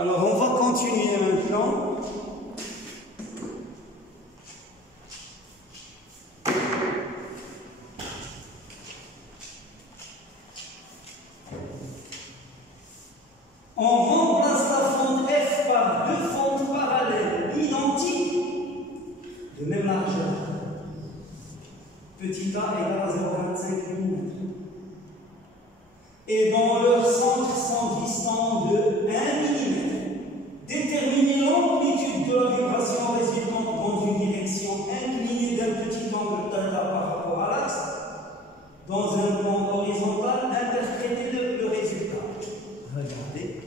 Alors, on va continuer maintenant. On remplace la fente F par deux fentes parallèles identiques de même largeur. Petit a égale à 0,25 mm. Et dont leurs centres sont distants de 1 mm. Déterminer l'amplitude de la vibration résultante dans une direction inclinée d'un petit angle θ par rapport à l'axe. Dans un plan horizontal, interprétez le résultat. Regardez.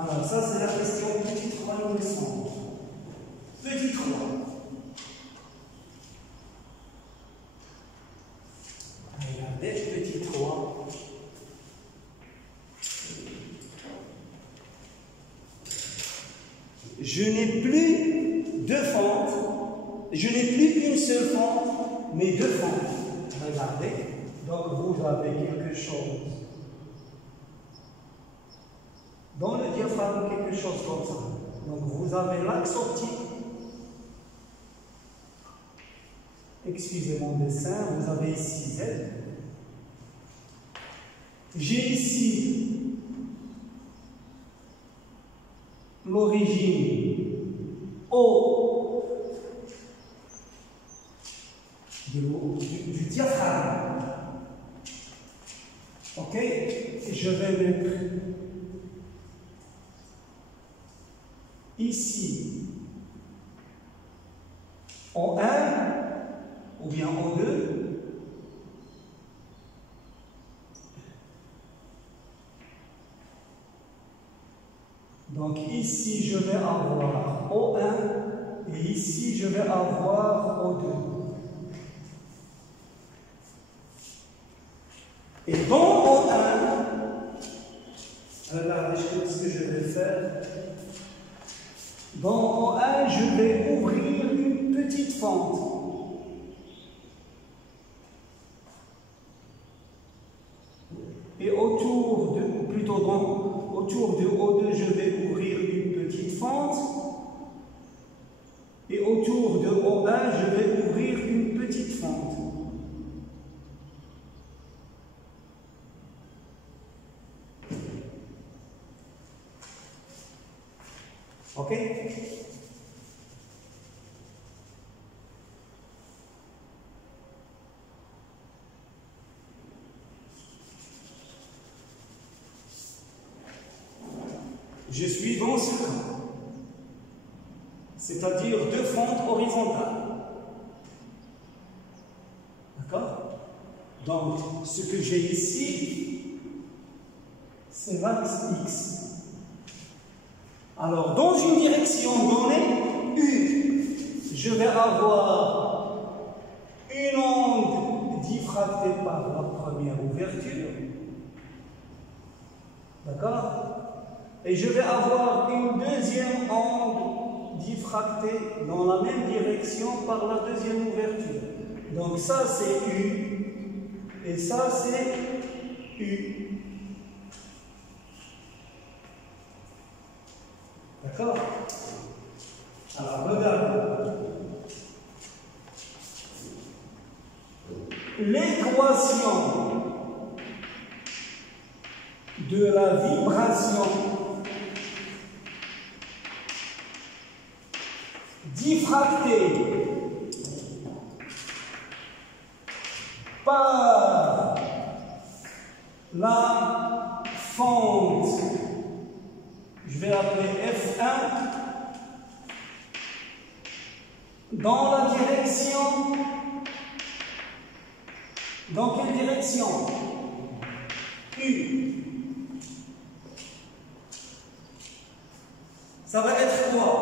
Alors, ça, c'est la question petit 3 nous descend. Petit 3. Regardez, petit 3. Je n'ai plus deux fentes. Je n'ai plus une seule fente, mais deux fentes. Regardez. Donc, vous avez quelque chose dans le diaphragme, quelque chose comme ça. Donc vous avez l'axe optique. Excusez mon dessin, vous avez ici Z. J'ai ici l'origine O du diaphragme. Ok? Je vais mettre ici en 1 ou bien en 2. Donc ici je vais avoir O1 et ici je vais avoir O2. Et dans O1, regardez ce que je vais faire. Dans O1, je vais ouvrir une petite fente. Et autour de O2, je vais ouvrir une petite fente. Et autour de O1, je vais ouvrir une petite fente. Ok? Je suis dans ce cas, c'est-à-dire deux fentes horizontales. D'accord? Donc, ce que j'ai ici, c'est l'axe X. Alors, dans une direction donnée, U, je vais avoir une onde diffractée par la première ouverture. D'accord? Et je vais avoir une deuxième onde diffractée dans la même direction par la deuxième ouverture. Donc ça c'est U et ça c'est U. D'accord? Alors regardez. L'équation de la vibration diffractée par la fente, je vais l'appeler F1, dans la direction, dans quelle direction? U. Ça va être quoi?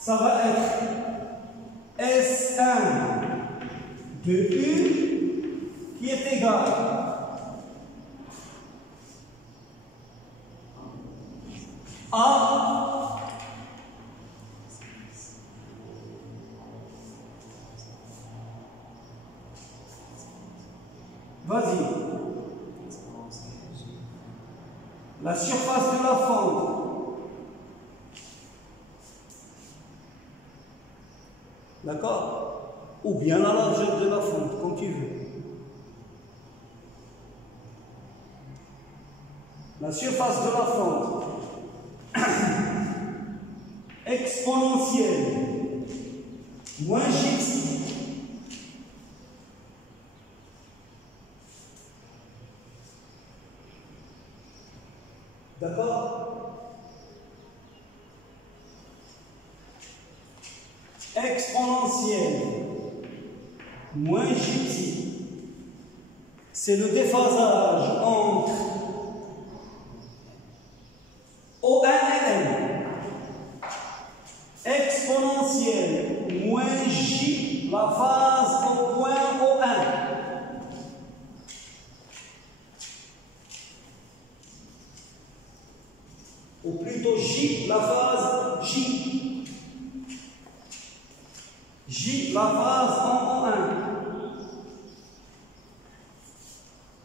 Ça va être S1 de U qui est égal à vas-y. La surface de la fente. D'accord? Ou bien la largeur de la fente, comme tu veux. La surface de la fente exponentielle moins G. D'accord? Exponentielle moins G, c'est le déphasage entre O1 et N. Exponentielle moins J, la phase au point O1. Ou plutôt J, la phase J. J, la phase en O1.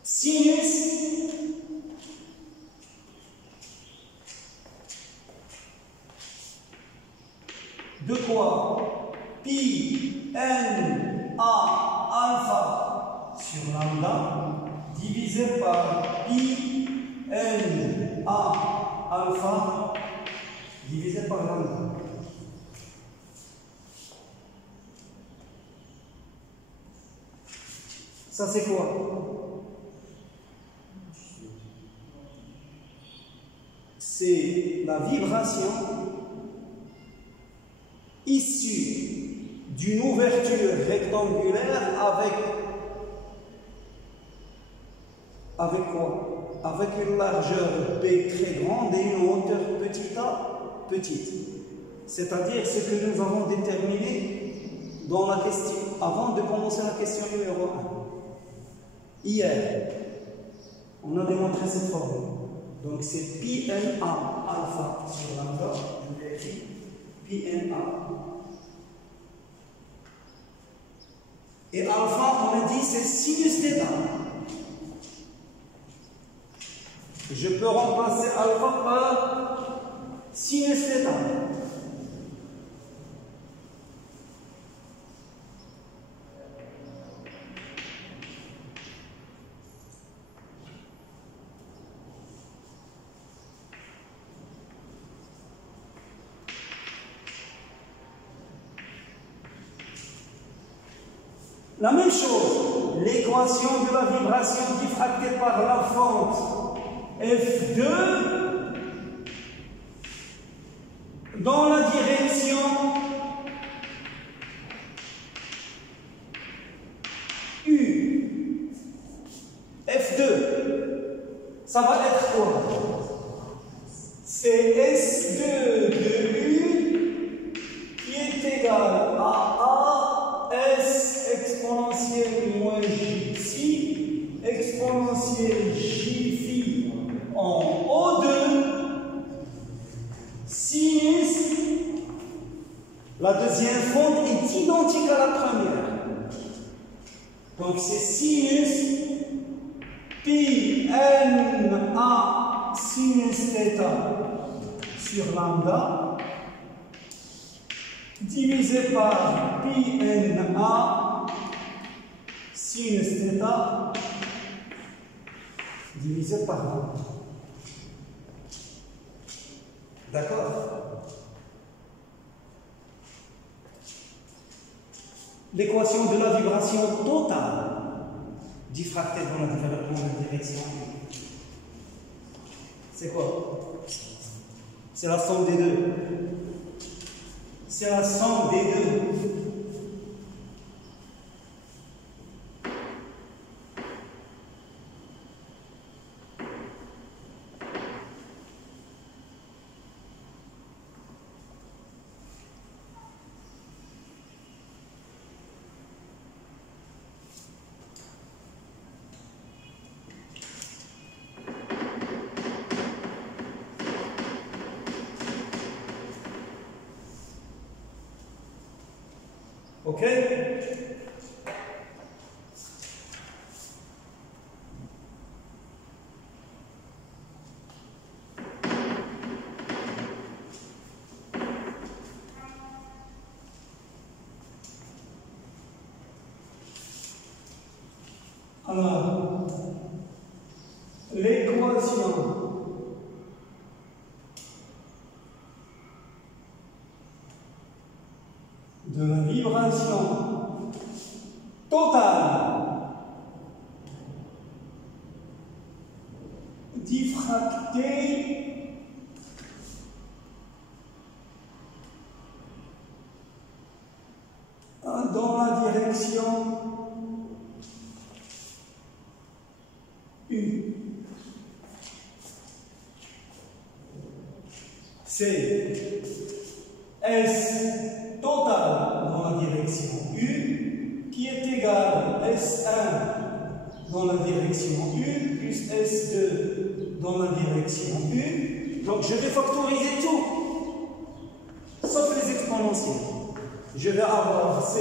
Sinus de quoi? Pi n a alpha sur lambda divisé par pi n a alpha divisé par lambda. Ça c'est quoi? C'est la vibration issue d'une ouverture rectangulaire avec quoi? Avec une largeur B très grande et une hauteur petit a petite. C'est-à-dire ce que nous avons déterminé dans la question, avant de commencer la question numéro 1. Hier, on a démontré cette formule. Donc c'est pi n a alpha sur lambda, je l'ai écrit, pi n a. Et alpha, on a dit, c'est sinus θ. Je peux remplacer alpha par sinus θ. La même chose, l'équation de la vibration diffractée par la fente F2 dans la direction U. F2, ça va être quoi? C'est S2 de U qui est égal à S exponentielle moins J psi exponentielle J phi en O2 sinus. La deuxième fente est identique à la première. Donc c'est sinus pi n a sinus θ sur lambda divisé par pi n a sinus θ divisé par lambda. D'accord? L'équation de la vibration totale diffractée dans la direction, c'est quoi? C'est la somme des deux. C'est la somme des deux. Ok? Alors, l'équation de la vibration totale diffractée dans la direction U. C'est S total dans la direction U qui est égal à S1 dans la direction U plus S2 dans la direction U. Donc je vais factoriser tout, sauf les exponentielles. Je vais avoir C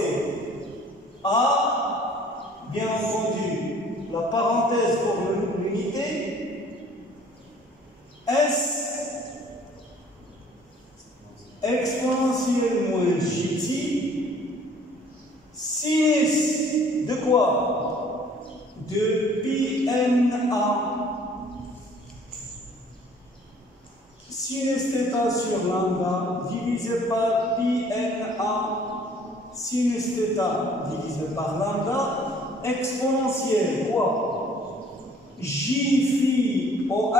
A, bien entendu, la parenthèse pour l'unité, S exponentielle moins gt, sinus de quoi? De pi n a, sinus θ sur lambda divisé par pi n a, sinus θ divisé par lambda, exponentielle quoi? J phi au 1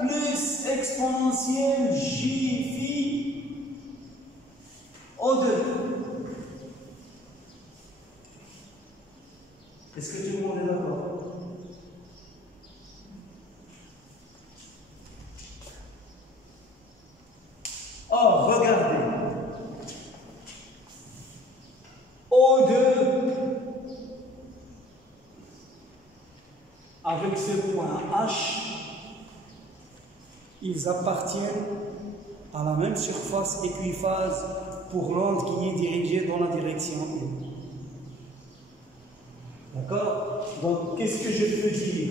plus exponentielle J phi au 2. Est-ce que tout le monde est d'accord? Or, regardez. O2 avec ce point H, ils appartiennent à la même surface équiphase pour l'onde qui est dirigée dans la direction U. D'accord? Donc, qu'est-ce que je peux dire?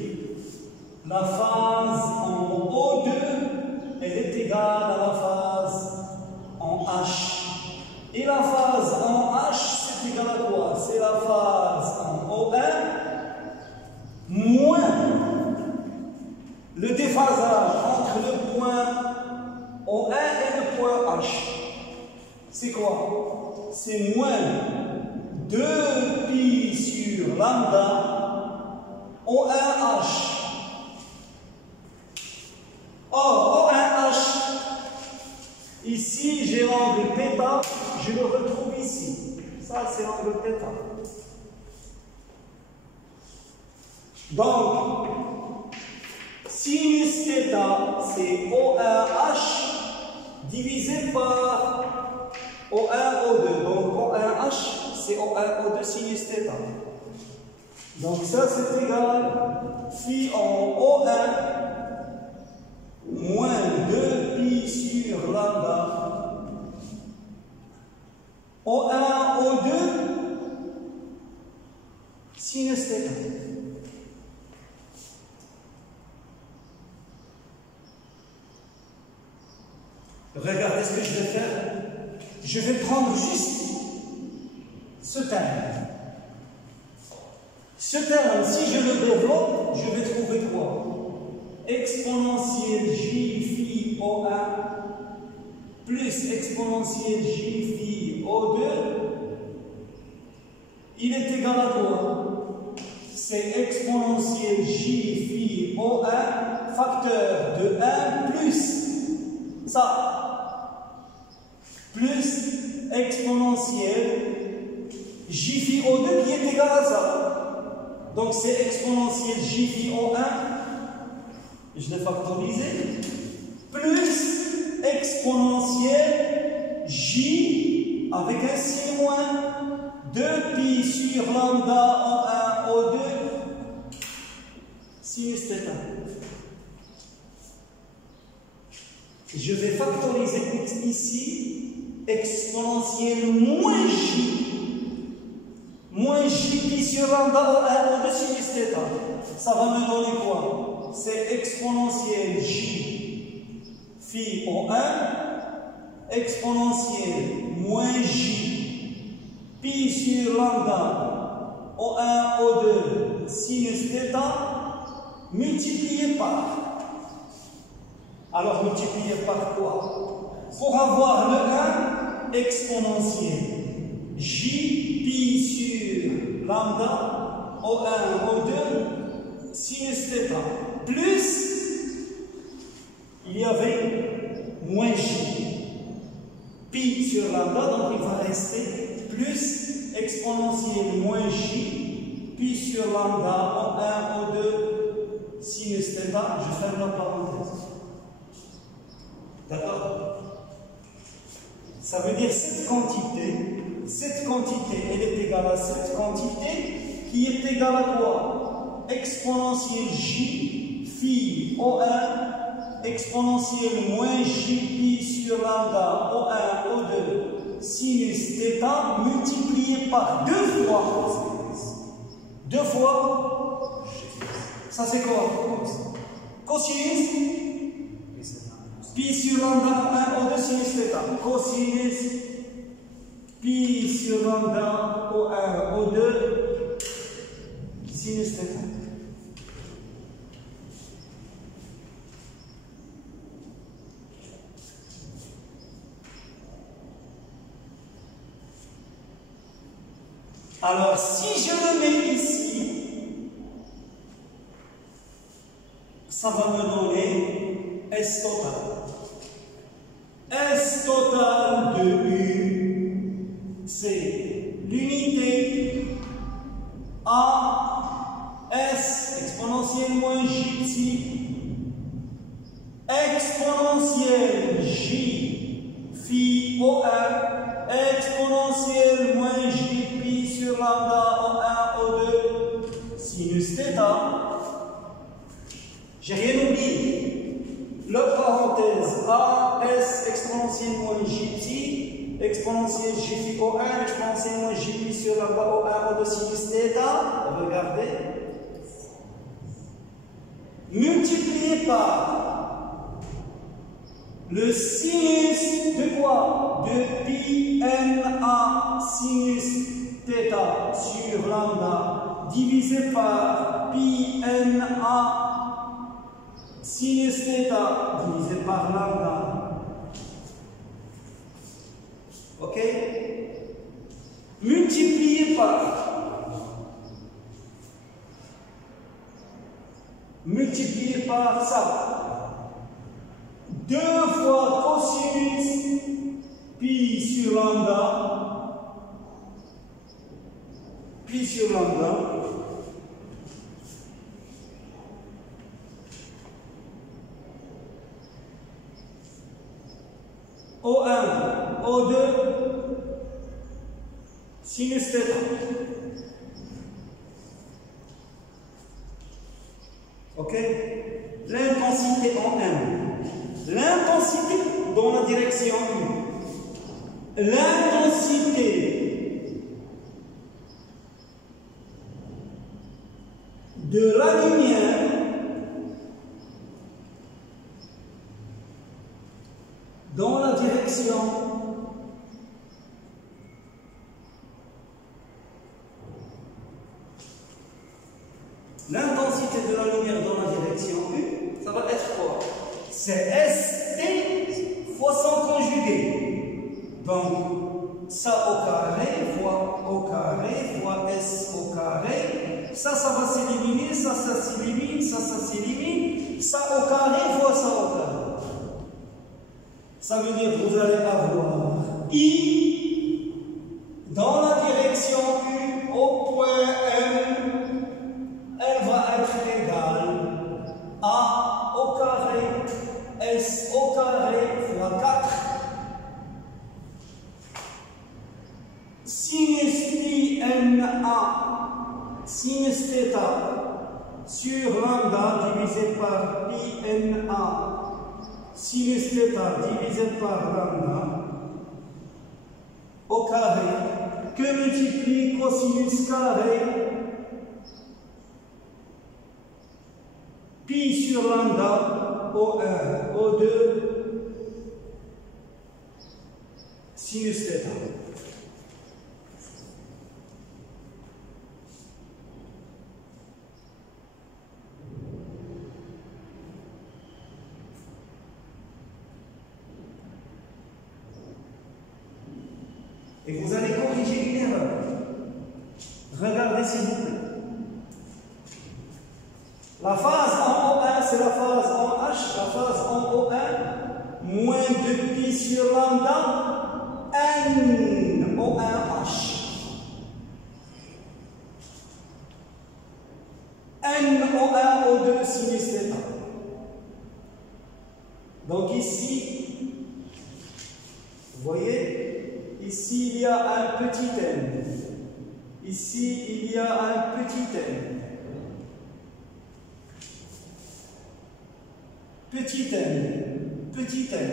La phase en O2, elle est égale à la phase en H. Et la phase en H, c'est égal à quoi? C'est la phase en O1 moins le déphasage entre le point O1 et le point H. C'est quoi? C'est moins 2pi sur lambda O1H. Or, O1H, ici j'ai l'angle θ, je le retrouve ici. Ça, c'est l'angle θ. Donc, sinus θ, c'est O1H divisé par O1O2. Donc, O1H, c'est O1O2 sinus θ. Donc, ça, c'est égal phi en O1 moins 2pi sur lambda O1O2 sinus θ. Regardez ce que je vais faire. Je vais prendre juste ce terme. Ce terme, si je le développe, je vais trouver quoi? Exponentielle J phi O1 plus exponentielle J phi O2, il est égal à quoi? C'est exponentielle J phi O1 facteur de 1 plus ça, plus exponentielle J phi O2 qui est égal à ça. Donc c'est exponentielle J phi O1, je l'ai factorisé, plus exponentielle J avec un signe moins 2pi sur lambda O1 O2 sinus θ. Je vais factoriser ici exponentielle moins J moins J pi sur lambda O1 de sinus θ. Ça va me donner quoi? C'est exponentielle J phi O1 exponentielle moins J pi sur lambda O1 O2 sinus θ multiplié par. Alors multiplié par quoi? Pour avoir le 1 exponentiel J pi sur lambda O1 O2 sinus θ plus il y avait moins J pi sur lambda, donc il va rester plus exponentiel moins J pi sur lambda O1 O2 sinus θ. Je ferme la parenthèse. D'accord? Ça veut dire cette quantité, elle est égale à cette quantité qui est égale à quoi? Exponentielle J phi O1 exponentielle moins J pi sur lambda O1 O2 sinus θ multiplié par 2 fois. Ça c'est quoi? Cosinus pi sur lambda O1 O2 sinus θ. Cosinus pi sur lambda O1 O2 sinus θ. Alors, si je le mets ici, ça va me donner S total. S total de U, c'est l'unité A, S exponentielle moins J psi, exponentielle J phi O1, exponentielle moins J pi sur lambda O1 O2 sinus θ. J'ai rien oublié. Le parenthèse A, S exponentielle moins J psi, exponentielle J phi O1, exponentielle moins J pi sur lambda O1 O2 sinus θ. Regardez. Multiplié par le sinus de quoi? De pi na sinus θ sur lambda divisé par pi na sinus θ divisé par lambda. Ok? Multiplié par ça. 2 fois cosinus pi sur lambda O1 O2 sinus θ. Ok? L'intensité en M. L'intensité dans la direction U. L'intensité de la lumière dans la direction l'intensité de la lumière dans la direction U, ça va être quoi? C'est ST fois son conjugué. Donc, ça au carré fois S au carré. Ça va s'éliminer, ça s'élimine, ça s'élimine. Ça au carré fois ça au carré. Ça veut dire que vous allez avoir I dans la direction U au point M, elle va être égale A au carré, S au carré fois 4. Sinus pi na sinus θ sur lambda divisé par pi na sinus θ divisé par lambda au carré que multiplie cosinus carré pi sur lambda O1, O2 sinus θ. Et vous allez corriger une erreur. Regardez s'il vous plaît. La phase en O1, c'est la phase en H. La phase en O1, moins 2pi sur lambda, N O1H. N O1 O2 sinus θ. Donc ici, vous voyez, ici, il y a un petit n. Ici, il y a un petit n. Petit n. Petit n.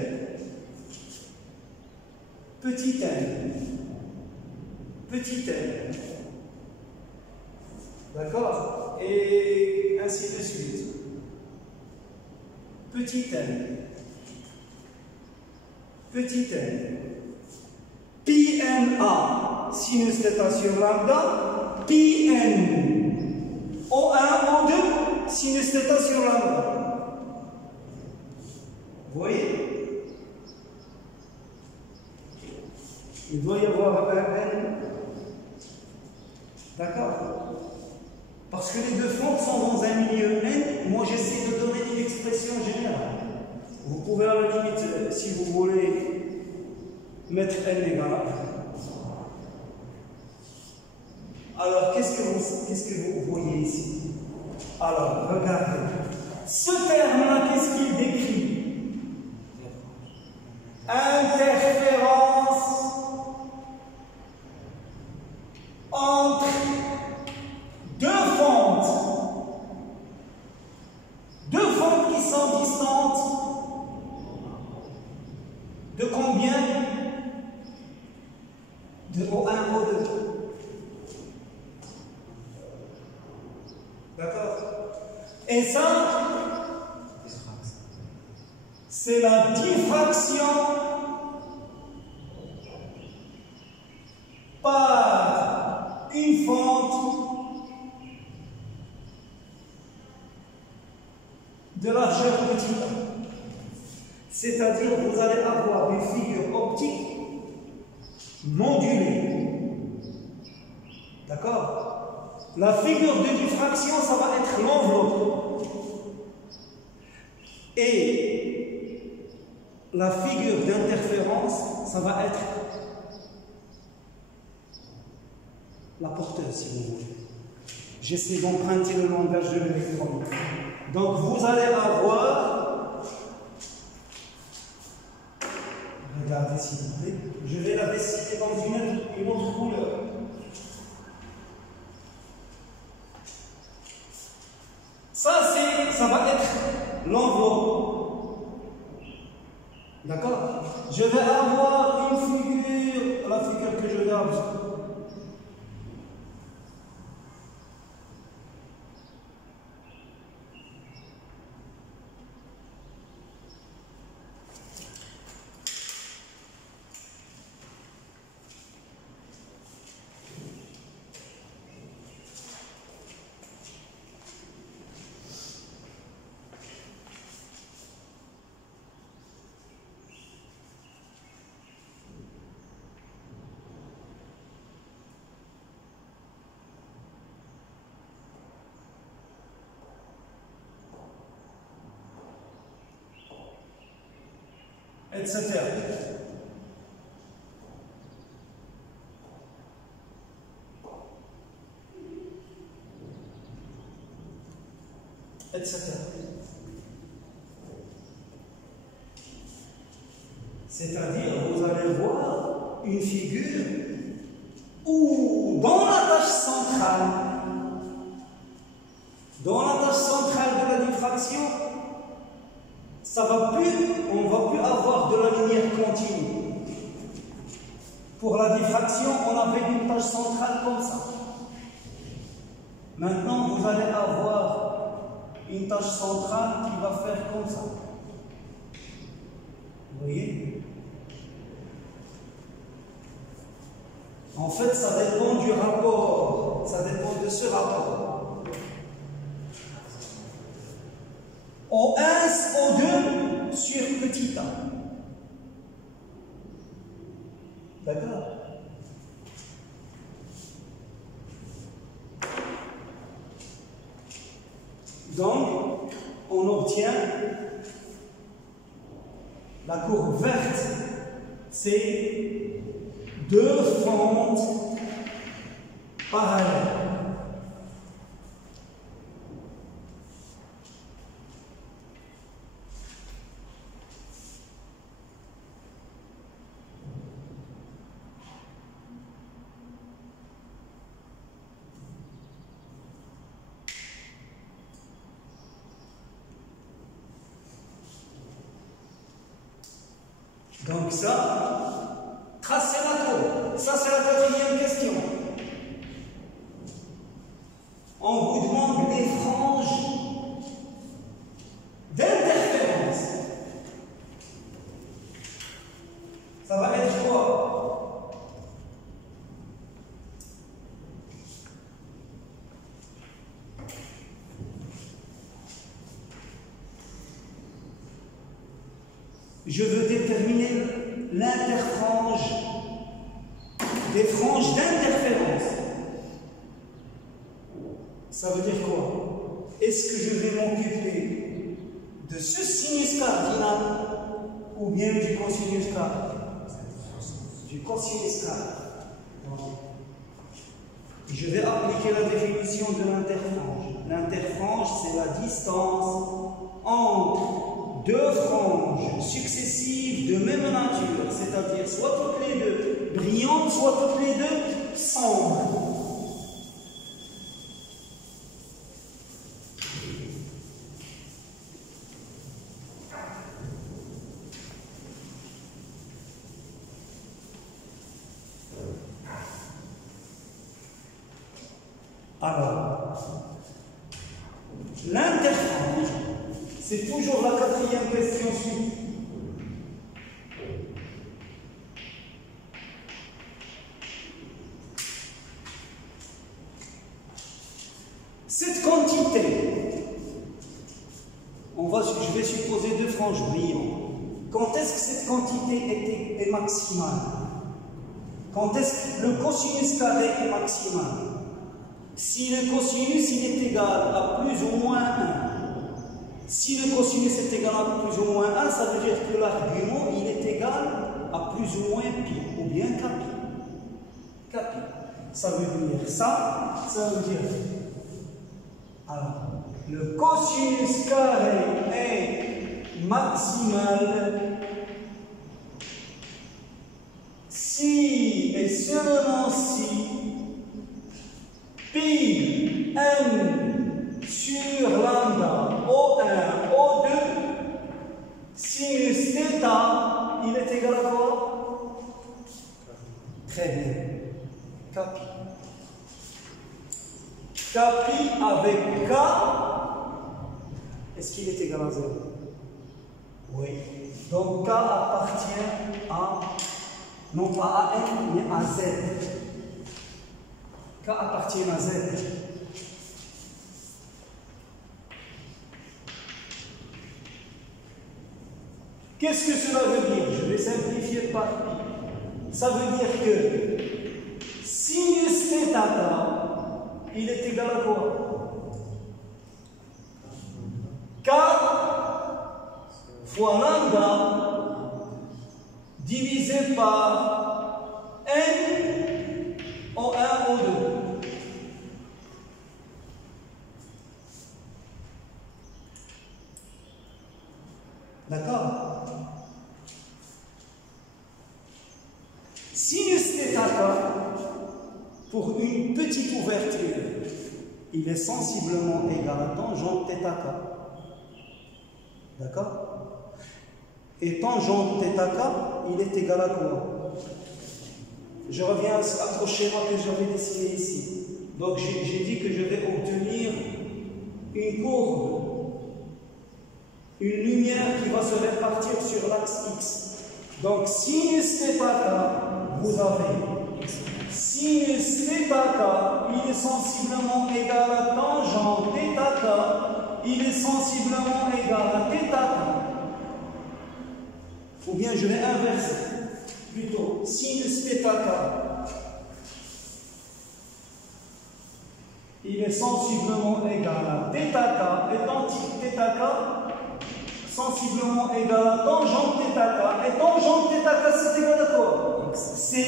Petit n. Petit n. D'accord? Et ainsi de suite. Petit n. Petit n. Pi n A, sinus θ sur lambda, pi n O1, O2, sinus θ sur lambda. Vous voyez? Il doit y avoir un n. D'accord? Parce que les deux fentes sont dans un milieu n, moi j'essaie de donner une expression générale. Vous pouvez à la limite, si vous voulez, mettre n égale à 1. Alors, qu'est-ce que vous voyez ici? Alors, regardez. Ce terme-là, qu'est-ce qu'il décrit? Interférence entre deux fentes. Deux fentes qui sont distantes de combien? De O1, O2. D'accord? Et ça, c'est la diffraction par une fente de largeur petit a. C'est-à-dire que vous allez avoir une figure optique modulée. D'accord? La figure de diffraction, ça va être l'enveloppe. Et la figure d'interférence, ça va être la porteuse, si vous voulez. J'essaie d'emprunter le langage de l'électronique. Donc vous allez avoir, regardez s'il vous plaît, je vais la dessiner dans une autre couleur. Ça va être l'enveloppe. D'accord? Je vais avoir une figure, la figure que je garde. Etc. Etc. C'est-à-dire, vous allez voir une figure où, dans la tâche centrale de la diffraction, on ne va plus avoir de la lumière continue. Pour la diffraction, on avait une tâche centrale comme ça. Maintenant, vous allez avoir une tâche centrale qui va faire comme ça. Vous voyez? En fait, ça dépend du rapport. Ça dépend de ce rapport. O1, O2 sur petit a. D'accord? Donc, on obtient la courbe verte, c'est deux fentes parallèles. Donc ça, tracez la courbe. Ça, c'est la quatrième question. On vous demande les franges d'interférence. Ça va être quoi? Je veux déterminer l'interfrange des franges d'interférence. Ça veut dire quoi? Est-ce que je vais m'occuper de ce sinus cardinal ou bien du cosinus cardinal? Du cosinus cardinal. Je vais appliquer la définition de l'interfrange. L'interfrange, c'est la distance entre deux franges successives de même nature, c'est-à-dire soit toutes les deux brillantes, soit toutes les deux sombres. Alors, l'interfrange, c'est toujours la quatrième question suivante. Cette quantité, je vais supposer deux franges brillantes. Quand est-ce que cette quantité est maximale? Quand est-ce que le cosinus carré est maximal? Si le cosinus il est égal à plus ou moins 1, si le cosinus est égal à plus ou moins 1, ça veut dire que l'argument il est égal à plus ou moins pi, ou bien capi. Capi. Ça veut dire ça veut dire. Alors, le cosinus carré est maximal si et seulement si pi n sur lambda O1, O2 sinus θ, il est égal à quoi? Très bien. Capi. Capi avec K, est-ce qu'il est égal à 0? Oui. Donc K appartient à, non pas à N, mais à Z. K appartient à Z. Qu'est-ce que cela veut dire? Je vais simplifier par pi. Ça veut dire que sinus θ, il est égal à quoi? K fois lambda divisé par N O1, O2. D'accord? Sinus θ, pour une petite ouverture, il est sensiblement égal à tangente θk. D'accord? Et tangente θk, il est égal à quoi? Je reviens au schéma que j'avais dessiné ici. Donc j'ai dit que je vais obtenir une courbe, une lumière qui va se répartir sur l'axe X. Donc sinus θ, vous avez sinus θ, il est sensiblement égal à tangente θ, il est sensiblement égal à θ. Ou bien je vais inverser, plutôt sinus θ, il est sensiblement égal à θk, et tangente θk sensiblement égal à tangente θk, et tangente θk c'est égal à quoi? C'est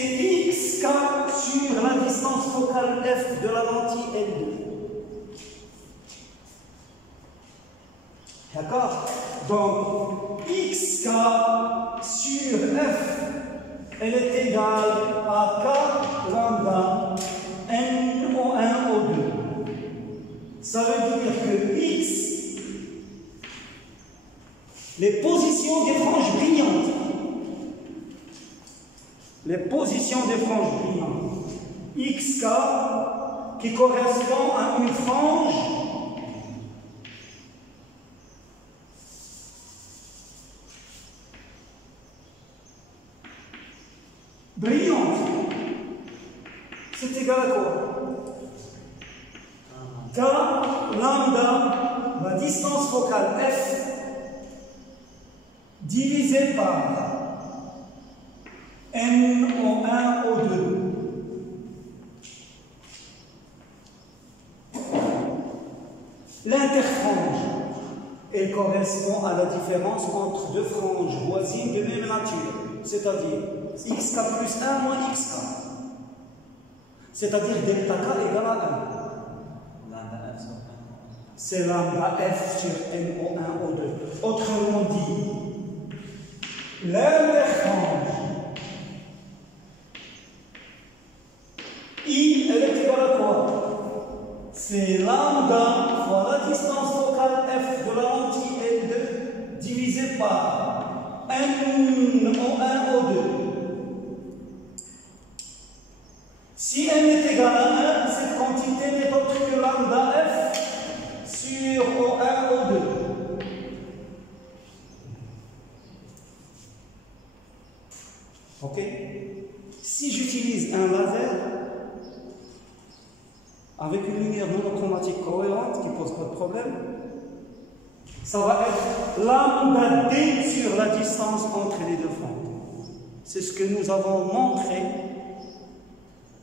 xk sur la distance focale f de la lentille L2. D'accord? Donc xk sur f, elle est égale à k lambda n au 1 au 2. Ça veut dire que x, les positions des franges brillantes, les positions des franges brillantes, xk qui correspond à une frange brillante, c'est égal à quoi? K lambda, la distance focale f, divisé par n au 1 au 2. L'interfrange, elle correspond à la différence entre deux franges voisines de même nature, c'est-à-dire xk plus 1 moins xk, c'est-à-dire delta k égale à 1. C'est lambda f sur n au 1 au 2. Autrement dit, l'interfrange I, elle est égale à quoi? C'est lambda fois la distance focale f de la lentille L2 divisé par n au 1 au 2. Si n est égal à 1, cette quantité n'est autre que lambda f sur au 1 au 2. Ok? Si j'utilise un laser avec une lumière monochromatique cohérente qui ne pose pas de problème, ça va être lambda d sur la distance entre les deux franges. C'est ce que nous avons montré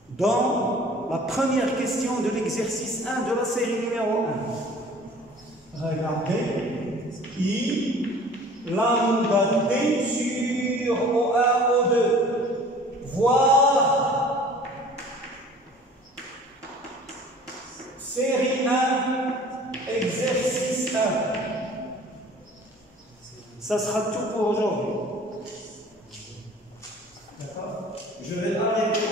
dans la première question de l'exercice 1 de la série numéro 1. Regardez, I lambda d sur O1, O2, voire série 1, exercice 1. Ça sera tout pour aujourd'hui. D'accord? Je vais arrêter.